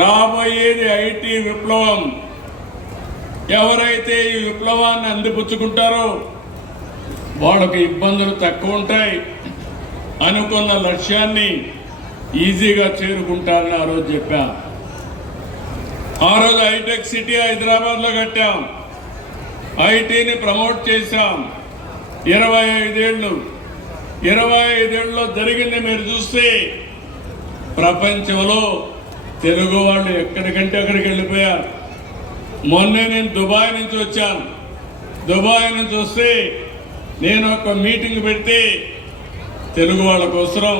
రాబోయేది ఐటీ విప్లవం. ఎవరైతే ఈ విప్లవాన్ని అందిపుచ్చుకుంటారో వాళ్ళకి ఇబ్బందులు తక్కువ ఉంటాయి, అనుకున్న లక్ష్యాన్ని ఈజీగా చేరుకుంటారని ఆ రోజు చెప్పాం. ఆ రోజు హైటెక్ సిటీ హైదరాబాద్లో కట్టాం, ఐటీని ప్రమోట్ చేశాం. 25 ఏళ్ళలో జరిగింది మీరు చూస్తే ప్రపంచంలో తెలుగు వాళ్ళు ఎక్కడికంటే అక్కడికి వెళ్ళిపోయారు. మొన్నే నేను దుబాయ్ నుంచి వచ్చాను. దుబాయ్ నుంచి వస్తే నేను ఒక మీటింగ్ పెడితే తెలుగు వాళ్ళ కోసం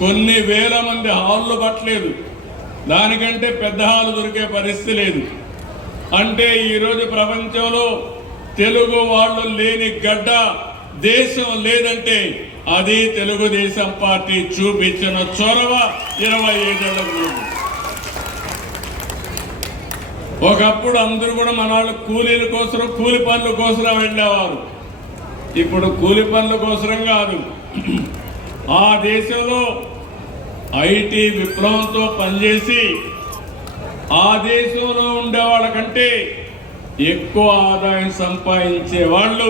కొన్ని వేల మంది హాళ్ళు పట్టలేదు, దానికంటే పెద్ద హాలు దొరికే పరిస్థితి లేదు. అంటే ఈరోజు ప్రపంచంలో తెలుగు వాళ్ళు లేని గడ్డ దేశం లేదంటే అది తెలుగుదేశం పార్టీ చూపించిన చొరవ. 25 ఏళ్ల ముందు ఒకప్పుడు అందరూ కూడా మన వాళ్ళు కూలీల కోసం, కూలి పనుల కోసం వెళ్ళేవారు. ఇప్పుడు కూలి పనుల కోసం కాదు, ఆ దేశంలో ఐటీ విప్లవంతో పనిచేసి ఆ దేశంలో ఉండే వాళ్ళకంటే ఎక్కువ ఆదాయం సంపాదించే వాళ్ళు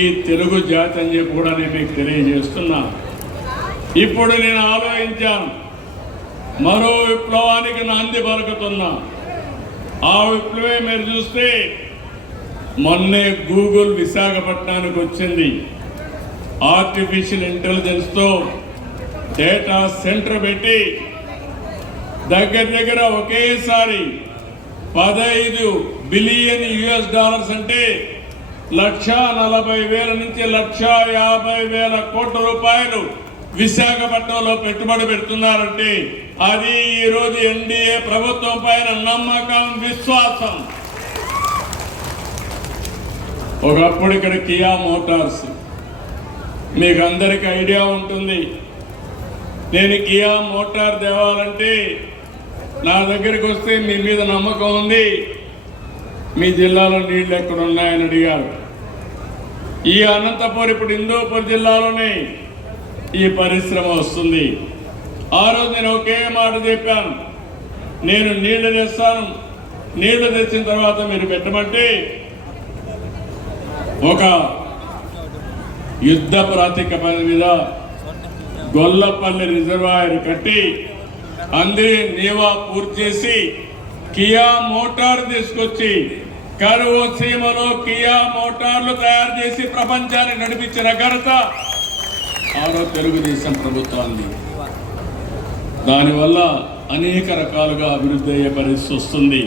ఈ తెలుగు జాతి అని చెప్పి కూడా నేను మీకు తెలియజేస్తున్నా. ఇప్పుడు నేను ఆలోచించాను, మరో విప్లవానికి నాంది పలుకుతున్నా. ఆ విప్లవే మీరు చూస్తే మొన్నే గూగుల్ విశాఖపట్నానికి వచ్చింది. ఆర్టిఫిషియల్ ఇంటెలిజెన్స్తో డేటా సెంటర్ పెట్టి దగ్గర ఒకేసారి $15 బిలియన్ అంటే $1,40,000 నుంచి $1,50,000 కోట్ల రూపాయలు విశాఖపట్నంలో పెట్టుబడి పెడుతున్నారంటే అది ఈరోజు ఎన్డీఏ ప్రభుత్వం పైన నమ్మకం, విశ్వాసం. ఒకప్పుడు ఇక్కడ కియా మోటార్స్, మీకు అందరికీ ఐడియా ఉంటుంది. నేను కియా మోటార్ తేవాలంటే నా దగ్గరికి వస్తే మీ మీద నమ్మకం ఉంది, మీ జిల్లాలో నీళ్లు ఎక్కడ ఉన్నాయని అడిగారు. ఈ అనంతపురం ఇప్పుడు హిందూపూర్ జిల్లాలోనే ఈ పరిశ్రమ వస్తుంది. ఆ రోజు నేను ఒకే మాట చెప్పాను, నేను నీళ్లు తెస్తాను, నీళ్లు తెచ్చిన తర్వాత మీరు పెట్టమంటే ఒక యుద్ధ ప్రాతిపదిక మీద గొల్లపల్లి రిజర్వాయర్ కట్టి అందరి నీవా పూర్తి చేసి కియా మోటార్ తీసుకొచ్చి కరువు సీమలో కియా మోటార్లు తయారు చేసి ప్రపంచాన్ని నడిపించిన ఘనత ఆరో తెలుగుదేశం ప్రభుత్వాన్ని. దానివల్ల అనేక రకాలుగా అభివృద్ధి అయ్యే పరిస్థితి వస్తుంది.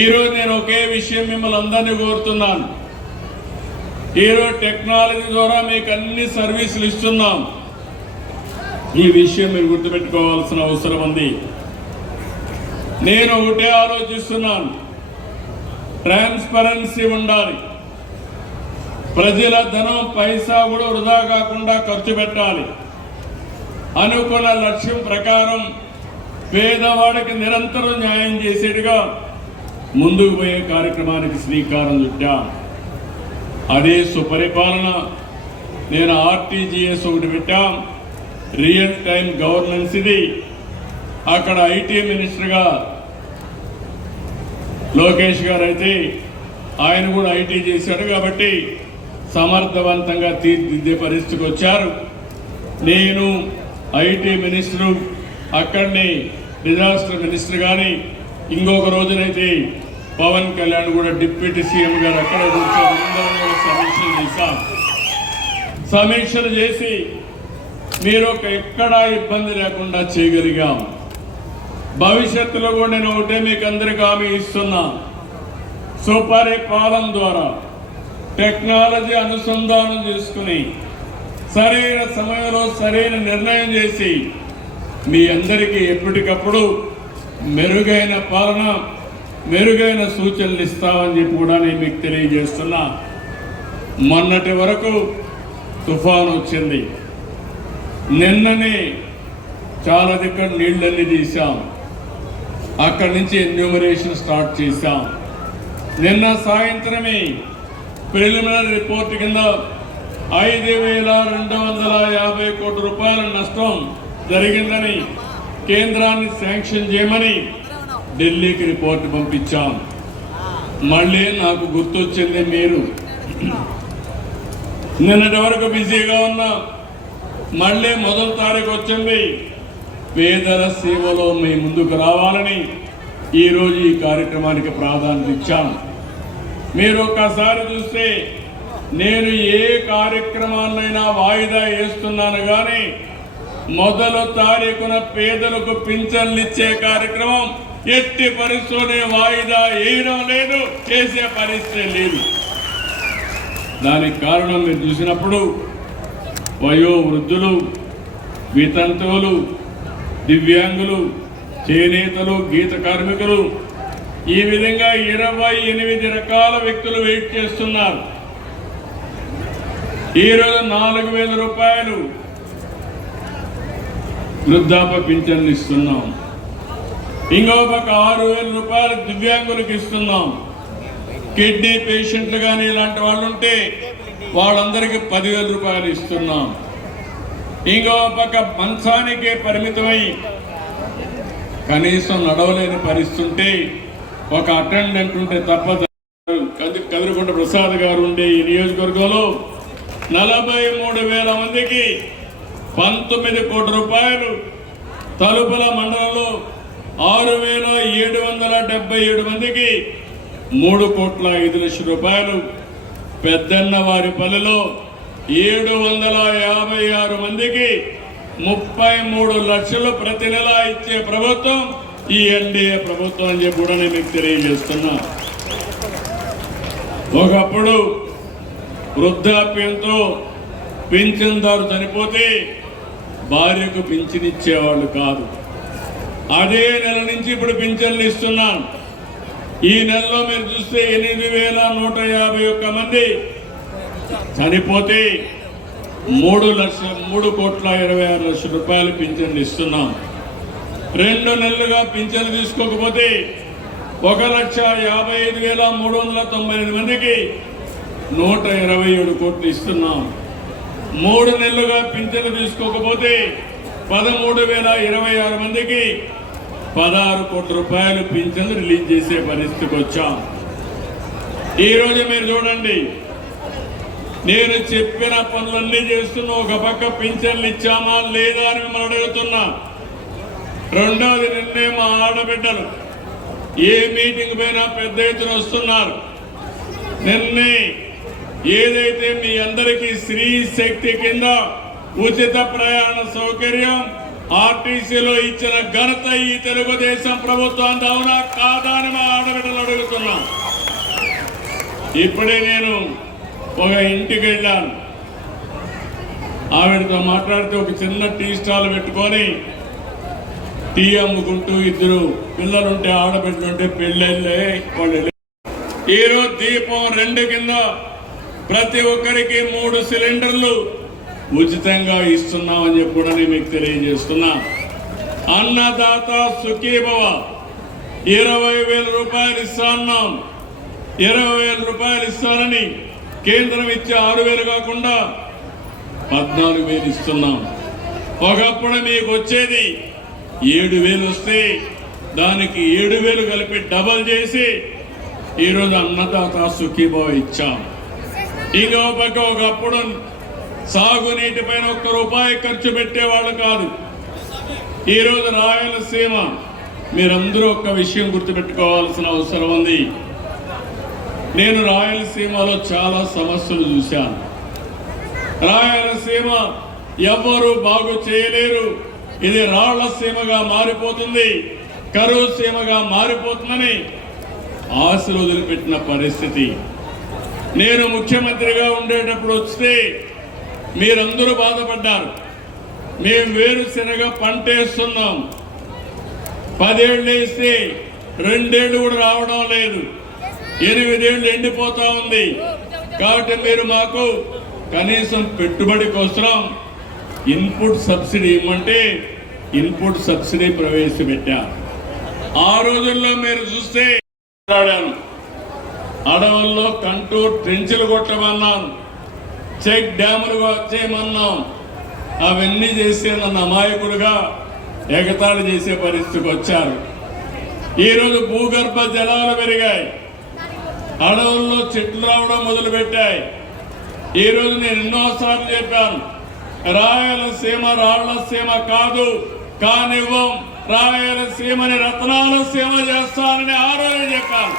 ఈరోజు నేను ఒకే విషయం మిమ్మల్ని అందరినీ కోరుతున్నాను. ఈరోజు టెక్నాలజీ ద్వారా మీకు అన్ని సర్వీసులు ఇస్తున్నాం. ఈ విషయం మీరు గుర్తుపెట్టుకోవాల్సిన అవసరం ఉంది. నేను ఒకటే ఆలోచిస్తున్నాను, ట్రాన్స్పరెన్సీ ఉండాలి. ప్రజల ధనం పైసా కూడా వృధా కాకుండా ఖర్చు పెట్టాలి. అనుకున్న లక్ష్యం ప్రకారం పేదవాడికి నిరంతరం న్యాయం చేసేట్టుగా ముందుకు పోయే కార్యక్రమానికి శ్రీకారం చుట్టాం. అదే సుపరిపాలన. నేను ఆర్టీజీఎస్ ఒకటి పెట్టాం, రియల్ టైం గవర్నెన్స్. ఇది అక్కడ ఐటీ మినిస్టర్గా లోకేష్ గారు అయితే ఆయన కూడా ఐటీ చేశాడు కాబట్టి సమర్థవంతంగా తీర్చిదిద్దే పరిస్థితికి వచ్చారు. నేను ఐటీ మినిస్టరు, అక్కడిని డిజాస్టర్ మినిస్టర్ కానీ, ఇంకొక రోజునైతే పవన్ కళ్యాణ్ కూడా డిప్యూటీ సీఎం గారు అక్కడ కూర్చొని సమీక్షలు చేశాం. సమీక్షలు చేసి మీరు ఎక్కడా ఇబ్బంది లేకుండా చేయగలిగాం. భవిష్యత్తులో కూడా నేను ఒకటే మీకు అందరికీ హామీ ఇస్తున్నా, సుపరిపాలన ద్వారా టెక్నాలజీ అనుసంధానం చేసుకుని సరైన సమయంలో సరైన నిర్ణయం చేసి మీ అందరికీ ఎప్పటికప్పుడు మెరుగైన పాలన, మెరుగైన సూచనలు ఇస్తామని చెప్పి కూడా నేను మీకు తెలియజేస్తున్నా. మొన్నటి వరకు తుఫాను వచ్చింది, నిన్ననే చాలా దగ్గర నీళ్ళన్నీ తీసాం, అక్కడి నుంచి ఎన్యూమరేషన్ స్టార్ట్ చేశాం. నిన్న సాయంత్రమే ప్రిలిమినరీ రిపోర్ట్ కింద 5,250 కోట్ల రూపాయల నష్టం జరిగిందని కేంద్రాన్ని శాంక్షన్ చేయమని ఢిల్లీకి రిపోర్ట్ పంపించాం. మళ్ళీ నాకు గుర్తొచ్చింది మీరు. నిన్నటి వరకు బిజీగా ఉన్నా, మళ్ళీ మొదటి తారీఖు వచ్చింది. పేదల సేవలో మీ ముందుకు రావాలని ఈరోజు ఈ కార్యక్రమానికి ప్రాధాన్యత ఇచ్చాను. మీరు ఒక్కసారి చూస్తే నేను ఏ కార్యక్రమాన్నైనా వాయిదా వేస్తున్నాను కానీ మొదటి తారీఖున పేదలకు పింఛన్లు ఇచ్చే కార్యక్రమం ఎట్టి పరిస్థితులే వాయిదా వేయడం లేదు, చేసే పరిస్థితి లేదు. దానికి కారణం మీరు చూసినప్పుడు వయో వృద్ధులు, వితంతువులు, దివ్యాంగులు, చేనేతలు, గీత కార్మికులు, ఈ విధంగా 28 రకాల వ్యక్తులు వెయిట్ చేస్తున్నారు. ఈరోజు 4,000 రూపాయలు వృద్ధాప్య పింఛన్లు ఇస్తున్నాం. ఇంకో పక్క 6,000 రూపాయలు దివ్యాంగులకు ఇస్తున్నాం. కిడ్నీ పేషెంట్లు కానీ ఇలాంటి వాళ్ళు ఉంటే వాళ్ళందరికీ 10,000 రూపాయలు ఇస్తున్నాం. ఇంకో పక్క మంచానికే పరిమితమై కనీసం నడవలేని పరిస్థితి ఉంటే ఒక అటెండెంట్ ఉంటే తప్ప కదిరికొండ ప్రసాద్ గారు ఉండే ఈ నియోజకవర్గంలో 43,000 మందికి 19 కోట్ల రూపాయలు, తలుపుల మండలంలో 6,777 మందికి 3,05,00,000 రూపాయలు, పెద్దన్నవారిపల్లిలో 756 మందికి 33 లక్షలు ప్రతి నెల ఇచ్చే ప్రభుత్వం ఈ ఎన్డీఏ ప్రభుత్వం అని చెప్పి కూడా నేను మీకు తెలియజేస్తున్నా. ఒకప్పుడు వృద్ధాప్యంతో పింఛన్దారు చనిపోతే భార్యకు పింఛన్ ఇచ్చేవాళ్ళు కాదు. అదే నెల నుంచి ఇప్పుడు పింఛన్లు ఇస్తున్నాను. ఈ నెలలో మీరు చూస్తే 8,151 మంది చనిపోతే 3,26,26,00,000 రూపాయలు పింఛన్లు ఇస్తున్నాం. 2 నెలలుగా పింఛన్లు తీసుకోకపోతే 1,55,398 మందికి 127 కోట్లు ఇస్తున్నాం. 3 నెలలుగా పింఛన్లు తీసుకోకపోతే 13,026 మందికి 16 కోట్ల రూపాయలు పింఛన్లు రిలీజ్ చేసే పరిస్థితికి వచ్చాం. ఈరోజు మీరు చూడండి, నేను చెప్పిన పనులన్నీ చేస్తున్నా. ఒక పక్క పింఛన్లు ఇచ్చామా లేదా అని మిమ్మల్ని అడుగుతున్నా. రెండవది, నిన్నే మా ఆడబిడ్డలు ఏ మీటింగ్ పైన పెద్ద ఎత్తున వస్తున్నారు. నిన్నే ఏదైతే మీ అందరికీ స్త్రీ శక్తి కింద ఉచిత ప్రయాణ సౌకర్యం ఆర్టీసీలో ఇచ్చిన ఘనత ఈ తెలుగుదేశం ప్రభుత్వం అవునా కాదా అని మా ఆడబిడ్డలు అడుగుతున్నా. ఇప్పుడే నేను ఒక ఇంటికి వెళ్ళాను. ఆవిడతో మాట్లాడితే ఒక చిన్న టీ స్టాల్ పెట్టుకొని టీ అమ్ముకుంటూ 2 పిల్లలుంటే ఆడబిడ్డలుంటే పెళ్ళిళ్ళే వాళ్ళు. ఈరోజు దీపం 2 కింద ప్రతి ఒక్కరికి 3 సిలిండర్లు ఉచితంగా ఇస్తున్నామని చెప్పి కూడా నేను మీకు తెలియజేస్తున్నా. అన్నదాత సుఖీభవ 20,000 రూపాయలు ఇస్తున్నాం. 20,000 రూపాయలు ఇస్తానని కేంద్రం ఇచ్చే 6,000 కాకుండా 14,000 ఇస్తున్నాం. ఒకప్పుడు మీకు వచ్చేది 7,000 వస్తే దానికి 7,000 కలిపి డబల్ చేసి ఈరోజు అన్నదాత సుఖీభవ ఇచ్చాం. ఇంకో పక్క ఒకప్పుడు సాగునీటి పైన 1 రూపాయి ఖర్చు పెట్టేవాళ్ళు కాదు. ఈరోజు రాయలసీమ మీరందరూ ఒక్క విషయం గుర్తుపెట్టుకోవాల్సిన అవసరం ఉంది. నేను రాయలసీమలో చాలా సమస్యలు చూశాను. రాయలసీమ ఎవ్వరూ బాగు చేయలేరు, ఇది రాళ్లసీమగా మారిపోతుంది, కరువు సీమగా మారిపోతుందని ఆశలు వదిలిపెట్టిన పరిస్థితి. నేను ముఖ్యమంత్రిగా ఉండేటప్పుడు వస్తే మీరందరూ బాధపడ్డారు. మేము వేరుశెనగ పంట వేస్తున్నాం, 10 ఏళ్ళు వేస్తే 2 ఏళ్ళు కూడా రావడం లేదు, 8 ఏళ్ళు ఎండిపోతా ఉంది. కాబట్టి మీరు మాకు కనీసం పెట్టుబడి కోసం ఇన్పుట్ సబ్సిడీ ఇవ్వమంటే ఇన్పుట్ సబ్సిడీ ప్రవేశపెట్టారు. ఆ రోజుల్లో మీరు చూస్తే అడవుల్లో కంటూర్ ట్రెంచులు కొట్టమన్నాను, చెక్ డ్యాములు చేయమన్నాం. అవన్నీ చేసే నన్ను అమాయకుడుగా ఎగతాళి చేసే పరిస్థితికి వచ్చారు. ఈరోజు భూగర్భ జలాలు పెరిగాయి, అడవుల్లో చెట్లు రావడం మొదలుపెట్టాయి. ఈరోజు నేను ఎన్నోసార్లు చెప్పాను, రాయలసీమ రాళ్లసీమ కాదు, కానివ్వం, రాయలసీమని రత్నాల సీమ చేస్తానని ఆ రోజు చెప్పాను.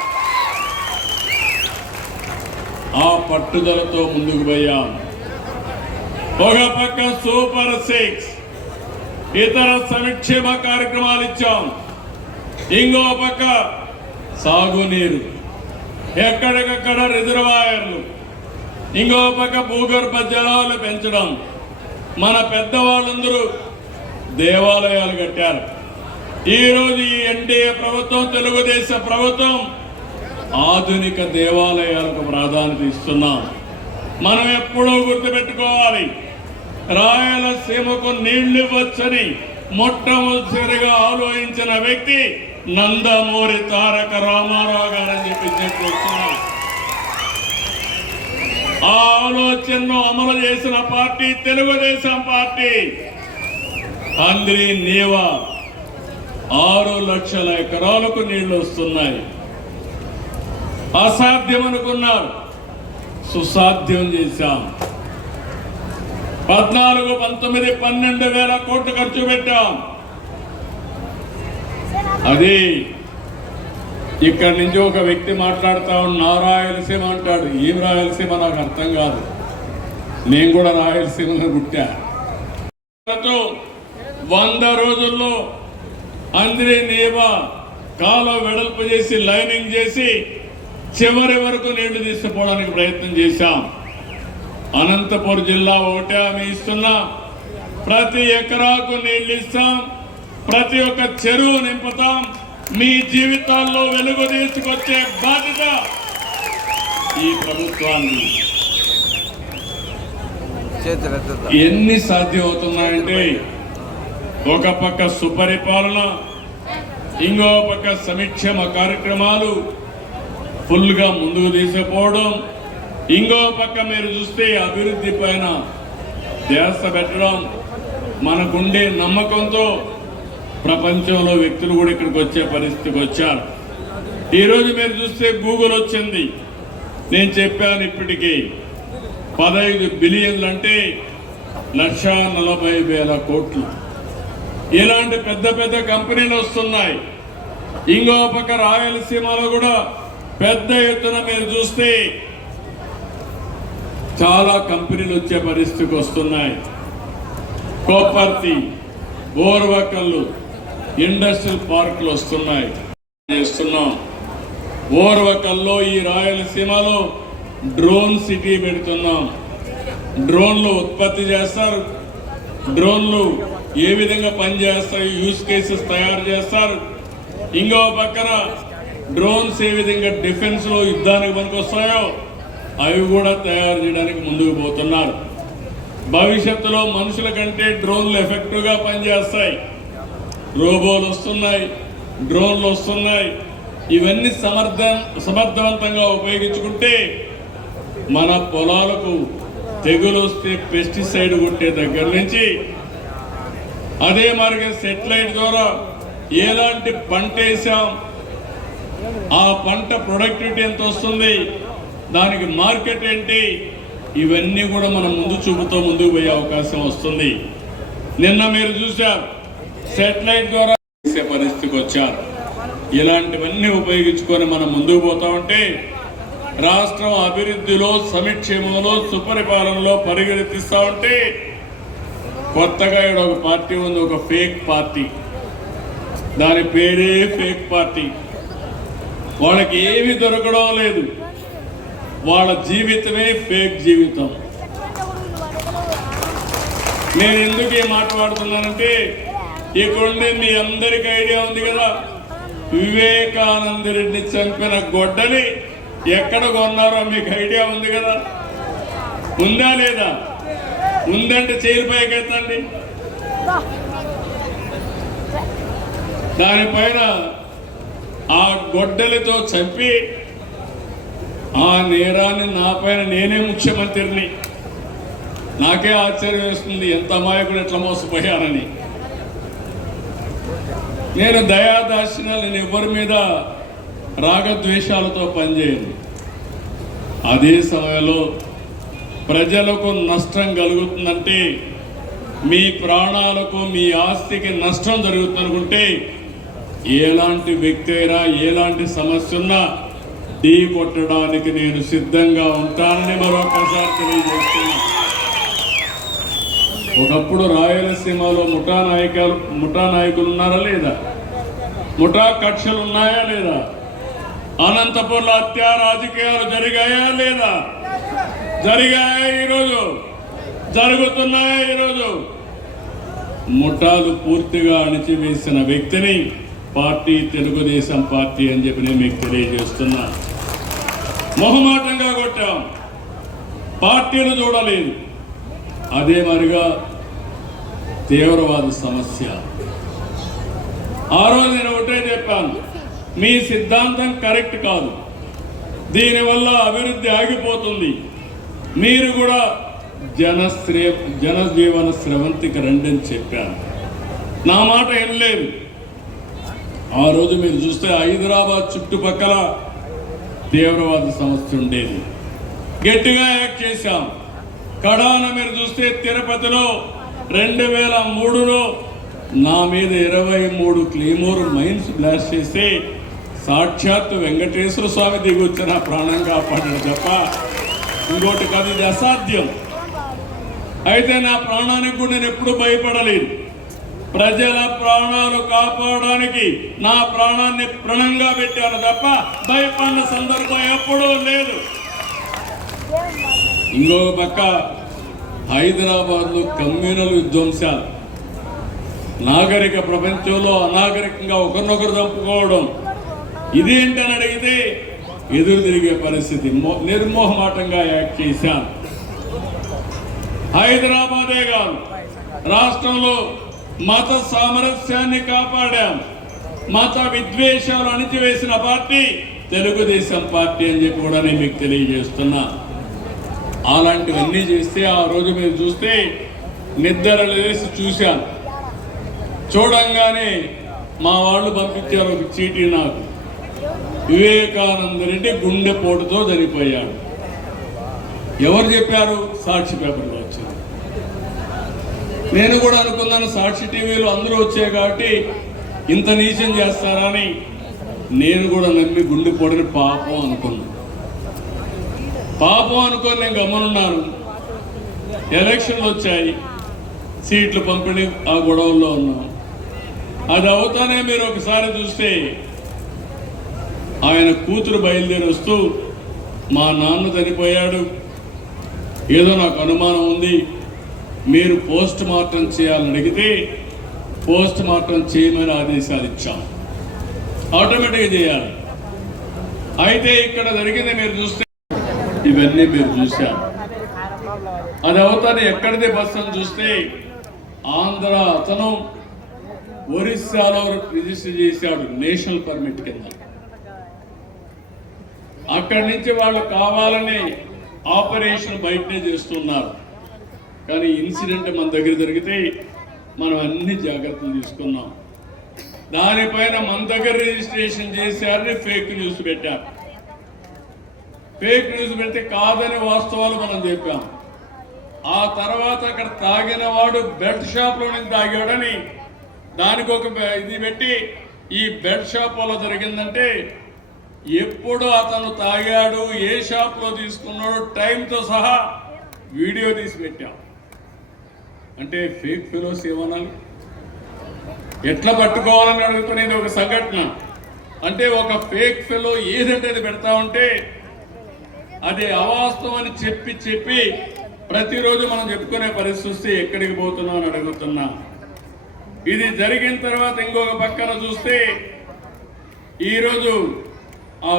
ఆ పట్టుదలతో ముందుకు పోయాం. ఒక పక్క సూపర్ 6 ఇతర సంక్షేమ కార్యక్రమాలు ఇచ్చాం, ఇంకో పక్క సాగునీరు, ఎక్కడికక్కడ రిజర్వాయర్లు, ఇంకో పక్క భూగర్భ జలాలు పెంచడం. మన పెద్దవాళ్ళందరూ దేవాలయాలు కట్టారు. ఈరోజు ఈ ఎన్డీఏ ప్రభుత్వం, తెలుగుదేశ ప్రభుత్వం ఆధునిక దేవాలయాలకు ప్రాధాన్యత ఇస్తున్నాం. మనం ఎప్పుడూ గుర్తుపెట్టుకోవాలి, రాయలసీమకు నీళ్లు ఇవ్వచ్చని మొట్టమొదటిసారిగా ఆలోచించిన వ్యక్తి నందమూరి తారక రామారావు గారని చెప్పి చెప్తున్నాం. ఆ ఆలోచనను అమలు చేసిన పార్టీ తెలుగుదేశం పార్టీ. అంద్రి నీవా 6 లక్షల ఎకరాలకు నీళ్లు వస్తున్నాయి. అసాధ్యం అనుకున్నారు, సుసాధ్యం చేశాం. 14, 19, 12 వేల కోట్లు ఖర్చు పెట్టాం. అది ఇక్కడి నుంచి ఒక వ్యక్తి మాట్లాడుతా నా రాయలసీమ అంటాడు. ఏం రాయలసీమ నాకు అర్థం కాదు, నేను కూడా రాయలసీమలో పుట్టా. 100 రోజుల్లో అంద్రి నీవా కాలువ వెడల్పు చేసి లైనింగ్ చేసి చివరి వరకు నీళ్లు తీసుకుపోవడానికి ప్రయత్నం చేశాం. అనంతపురం జిల్లా ఒకటే హామీ ఇస్తున్నా, ప్రతి ఎకరాకు నీళ్లు ఇస్తాం, ప్రతి ఒక్క చెరువు నింపుతాం. మీ జీవితాల్లో వెలుగు తీసుకొచ్చే బాధ్యత ఈ ప్రభుత్వాన్ని. ఎన్ని సాధ్యం అవుతున్నాయంటే, ఒక పక్క సుపరిపాలన, ఇంకో పక్క సంక్షేమ కార్యక్రమాలు ఫుల్గా ముందుకు తీసుకుపోవడం, ఇంకో పక్క మీరు చూస్తే అభివృద్ధి పైన ధ్యాస పెట్టడం. మనకుండే నమ్మకంతో ప్రపంచంలో వ్యక్తులు కూడా ఇక్కడికి వచ్చే పరిస్థితికి వచ్చారు. ఈరోజు మీరు చూస్తే గూగుల్ వచ్చింది. నేను చెప్పాను ఇప్పటికీ 15 బిలియన్లు అంటే 1,40,000 కోట్లు. ఇలాంటి పెద్ద పెద్ద కంపెనీలు వస్తున్నాయి. ఇంకో పక్క రాయలసీమలో కూడా పెద్ద ఎత్తున మీరు చూస్తే చాలా కంపెనీలు వచ్చే పరిస్థితికి వస్తున్నాయి. కోపర్తి, ఓర్వకల్లు ఇండస్ట్రియల్ పార్కులు వస్తున్నాయి. చేస్తున్నాం. ఓర్వకల్లో ఈ రాయలసీమలో డ్రోన్ సిటీ పెడుతున్నాం. డ్రోన్లు ఉత్పత్తి చేస్తారు, డ్రోన్లు ఏ విధంగా పనిచేస్తాయి, యూజ్ కేసెస్ తయారు చేస్తారు. ఇంకో పక్కన డ్రోన్స్ ఏ విధంగా డిఫెన్స్ లో యుద్ధానికి పనికొస్తాయో అవి కూడా తయారు చేయడానికి ముందుకు పోతున్నారు. భవిష్యత్తులో మనుషుల కంటే డ్రోన్లు ఎఫెక్టివ్ గా పనిచేస్తాయి. రోబోలు వస్తున్నాయి, డ్రోన్లు వస్తున్నాయి. ఇవన్నీ సమర్థవంతంగా ఉపయోగించుకుంటే మన పొలాలకు తెగులు వస్తే పెస్టిసైడ్ కొట్టే దగ్గర నుంచి, అదే మార్గం సెటిలైట్ ద్వారా ఎలాంటి పంట వేసాం, ఆ పంట ప్రొడక్టివిటీ ఎంత వస్తుంది, దానికి మార్కెట్ ఏంటి, ఇవన్నీ కూడా మనం ముందు చూపుతో ముందుకు పోయే అవకాశం వస్తుంది. నిన్న మీరు చూశారు, సెటిలైట్ ద్వారా చేసే పరిస్థితికి వచ్చారు. ఇలాంటివన్నీ ఉపయోగించుకొని మనం ముందుకు పోతా ఉంటే రాష్ట్రం అభివృద్ధిలో, సంక్షేమంలో, సుపరిపాలనలో పరిగెత్తిస్తా ఉంటే కొత్తగా ఇక్కడ ఒక పార్టీ ఉంది, ఒక ఫేక్ పార్టీ. దాని పేరే ఫేక్ పార్టీ. వాళ్ళకి ఏమీ దొరకడం లేదు, వాళ్ళ జీవితమే ఫేక్ జీవితం. నేను ఎందుకు ఈ మాట్లాడుతున్నానంటే, ఇక్కడుండే మీ అందరికీ ఐడియా ఉంది కదా, వివేకానంద రెడ్డి చంపిన గొడ్డలి ఎక్కడ కొన్నారో మీకు ఐడియా ఉంది కదా, ఉందా లేదా? ఉందంటే చేయి పైకెత్తండి. దానిపైన ఆ గొడ్డలితో చంపి ఆ నేరాన్ని నా పైన నేనే ముఖ్యమంత్రిని. నాకే ఆశ్చర్యం వేస్తుంది, ఎంత అమాయకుడు ఎట్లా మోసపోయానని. నేను దయాదాక్షిణ్యాలు నేను ఎవరి మీద రాగద్వేషాలతో పనిచేయను. అదే సమయంలో ప్రజలకు నష్టం కలుగుతుందంటే, మీ ప్రాణాలకు మీ ఆస్తికి నష్టం జరుగుతుందనుకుంటే ఎలాంటి వ్యక్తి అయినా ఎలాంటి సమస్య ఉన్నా ఢీ కొట్టడానికి నేను సిద్ధంగా ఉంటానని మరొకసారి తెలియజేస్తున్నా. ఒకప్పుడు రాయలసీమలో ముఠా నాయకులు ఉన్నారా లేదా? ముఠా కక్షలు ఉన్నాయా లేదా? అనంతపూర్లో హత్య రాజకీయాలు జరిగాయా లేదా? జరిగాయా? ఈరోజు జరుగుతున్నాయా? ఈరోజు ముఠాలు పూర్తిగా అణిచివేసిన వ్యక్తిని పార్టీ తెలుగుదేశం పార్టీ అని చెప్పి నేను మీకు తెలియజేస్తున్నా. మొహమాటంగా కొట్టాం, పార్టీలు చూడలేదు. అదే మరిగా తీవ్రవాద సమస్య. ఆ రోజు నేను ఒకటే చెప్పాను, మీ సిద్ధాంతం కరెక్ట్ కాదు, దీనివల్ల అభివృద్ధి ఆగిపోతుంది, మీరు కూడా జనజీవన స్రవంతికి రండి అని చెప్పాను. నా మాట ఏం లేదు. ఆ రోజు మీరు చూస్తే హైదరాబాద్ చుట్టుపక్కల తీవ్రవాద సమస్య ఉండేది, గట్టిగా యాక్ట్ చేశాం. కడాన మీరు చూస్తే తిరుపతిలో 2003లో నా మీద 23 క్లీమోర్ మైన్స్ బ్లాస్ట్ చేస్తే సాక్షాత్ వెంకటేశ్వర స్వామి దిగి వచ్చి నా ప్రాణం కాపాడాడు తప్ప ఇంకోటి కాదు. ఇది అసాధ్యం. అయితే నా ప్రాణానికి కూడా నేను ఎప్పుడు భయపడలేదు. ప్రజల ప్రాణాలు కాపాడడానికి నా ప్రాణాన్ని ప్రణంగా పెట్టాను తప్ప భయపడిన సందర్భం ఎప్పుడూ లేదు. ఇంకో పక్క హైదరాబాద్లో కమ్యూనల్ విధ్వంసాలు, నాగరిక ప్రపంచంలో అనాగరికంగా ఒకరినొకరు చంపుకోవడం, ఇదేంటని అడిగితే ఎదురు తిరిగే పరిస్థితి. నిర్మోహమాటంగా యాక్ట్ చేశాను. హైదరాబాదే కాదు, రాష్ట్రంలో మత సామరస్యాన్ని కాపాడాం. మత విద్వేషాలు అణిచివేసిన పార్టీ తెలుగుదేశం పార్టీ అని చెప్పి కూడా నేను మీకు తెలియజేస్తున్నా. అలాంటివన్నీ చేస్తే ఆ రోజు మీరు చూస్తే నిద్ర లేసి చూశాను. చూడంగానే మా వాళ్ళు పంపించారు ఒక చీటీ నాకు. వివేకానంద రెడ్డి గుండెపోటుతో చనిపోయాడు. ఎవరు చెప్పారు? సాక్షి పేపర్లో వచ్చింది. నేను కూడా అనుకున్నాను సాక్షి టీవీలో అందరూ వచ్చాయి కాబట్టి ఇంత నీచం చేస్తారని. నేను కూడా నమ్మి గుండెపోటుని పాపం అనుకున్నాను. పాపం అనుకొని నేను గమనున్నాను. ఎలక్షన్లు వచ్చాయి, సీట్లు పంపిణీ ఆ గొడవల్లో ఉన్నాం. అది అవుతానే మీరు ఒకసారి చూస్తే ఆయన కూతురు బయలుదేరి వస్తూ మా నాన్న చనిపోయాడు, ఏదో నాకు అనుమానం ఉంది, మీరు పోస్ట్ మార్టం చేయాలని అడిగితే పోస్ట్ మార్టం చేయమని ఆదేశాలు ఇచ్చాం. ఆటోమేటిక్గా చేయాలి. అయితే ఇక్కడ జరిగింది మీరు చూస్తే ఇవన్నీ మీరు చూశారు. అది అవుతానే ఎక్కడిదే బస్సు అని చూస్తే ఆంధ్ర అతను ఒరిస్సాలో రిజిస్టర్ చేశాడు నేషనల్ పర్మిట్ కింద. అక్కడి నుంచి వాళ్ళు కావాలని ఆపరేషన్ బయటనే చేస్తున్నారు. కానీ ఇన్సిడెంట్ మన దగ్గర జరిగితే మనం అన్ని జాగ్రత్తలు తీసుకున్నాం. దానిపైన మన దగ్గర రిజిస్ట్రేషన్ చేశారని ఫేక్ న్యూస్ పెట్టారు. ఫేక్ న్యూస్ పెడితే కాదని వాస్తవాలు మనం చెప్పాం. ఆ తర్వాత అక్కడ తాగిన వాడు బెడ్ షాప్లో నుంచి తాగాడని దానికి ఒక ఇది పెట్టి ఈ బెడ్ షాప్ వల్ల జరిగిందంటే ఎప్పుడు అతను తాగాడు, ఏ షాప్లో తీసుకున్నాడు, టైంతో సహా వీడియో తీసి పెట్టాం. అంటే ఫేక్ ఫెలోస్ ఏమనాలి? ఎట్లా పట్టుకోవాలని అడుగుతున్నది ఒక సంఘటన. అంటే ఒక ఫేక్ ఫెలో ఏదంటే అది పెడతా ఉంటే అది అవాస్తవం అని చెప్పి ప్రతిరోజు మనం చెప్పుకునే పరిస్థితి ఎక్కడికి పోతున్నాం అని అడుగుతున్నా. ఇది జరిగిన తర్వాత ఇంకొక పక్కన చూస్తే ఈరోజు ఆ